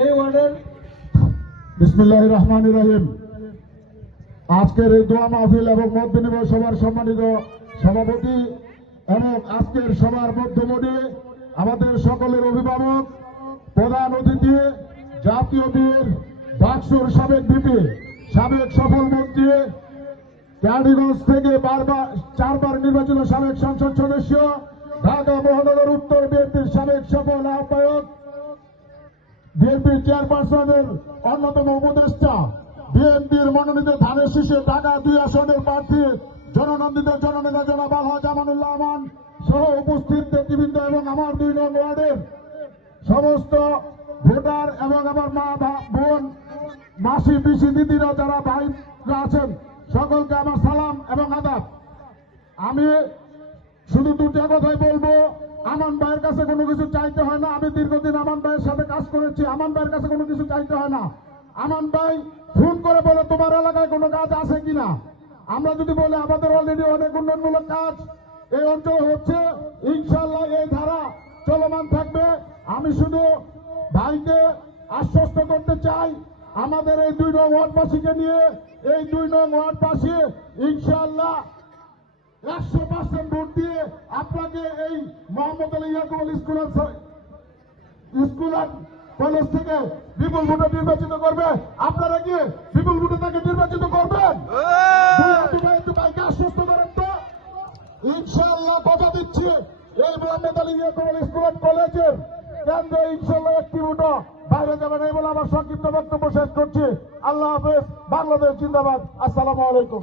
এই ওয়ার্ডের বিসমিল্লাহির রহমানির রহিম। আজকের এই দোয়া মাহফিল এবং মত বিনিময় সভার সম্মানিত সভাপতি এবং আজকের সভার মধ্যমণি আমাদের সকলের অভিভাবক, প্রধান অতিথি, জাতীয় বীর, বাক্সুর সাবেক ভিপি, সাবেক সফল মন্ত্রী, ক্যাডিগঞ্জ থেকে চারবার নির্বাচিত সাবেক সংসদ সদস্য, ঢাকা মহানগর উত্তর বিএনপির সাবেক সফল আহ্বায়ক, বিএনপির চেয়ারপারসনের অন্যতম উপদেষ্টা, বিএনপির মনোনীত ধানের শীষে ঢাকা 2 আসনের প্রার্থী জননন্দিত জননেতা জনাব আলহাজ আমানুল্লাহ আমান সহ উপস্থিত নেতৃবৃন্দ এবং আমার 2 নং ওয়ার্ডের সমস্ত ভোটার এবং আমার মা বোন, মাসি পিসি দিদিরা যারা ভাইরা আছেন সকলকে আমার সালাম এবং আদাব। আমি শুধু দুটা কথাই বলবো, আমান ভাইয়ের কাছে কোনো কিছু চাইতে হয় না। আমি দীর্ঘদিন আমান ভাইয়ের সাথে কাজ করেছি। আমান ভাইয়ের কাছে কোনো কিছু চাইতে হয় না। আমান ভাই ফোন করে বলে তোমার এলাকায় কোনো কাজ আছে কিনা। আমরা যদি বলি আমাদের অলরেডি অনেক উন্নয়নমূলক কাজ এই অঞ্চলে হচ্ছে, ইনশাল্লাহ এই ধারা চলমান থাকবে। আমি শুধু ভাইকে আশ্বস্ত করতে চাই, আমাদের এই 2 নং ওয়ার্ডবাসীকে নিয়ে, এই 2 নং ওয়ার্ডবাসী ইনশাল্লাহ 100% ভোট দিয়ে আপনাকে এই Mohammad Ali Yakub Ali school and college থেকে বিপুল ভোটে নির্বাচিত করবে। আপনারা কি বিপুল ভোটে তাকে নির্বাচিত করবেন? ভাইকে আশ্বস্ত করেন তো। ইনশাআল্লাহ কথা দিচ্ছি, এই মোহাম্মদ আলী ইয়াকুব আলী স্কুল অ্যান্ড কলেজের কেন্দ্রে ইনশাআল্লাহ একটি ভোটও বাইরে যাবে না। এই বলে আমার সংক্ষিপ্ত বক্তব্য শেষ করছি। আল্লাহ হাফেজ। বাংলাদেশ জিন্দাবাদ। আসসালামু আলাইকুম।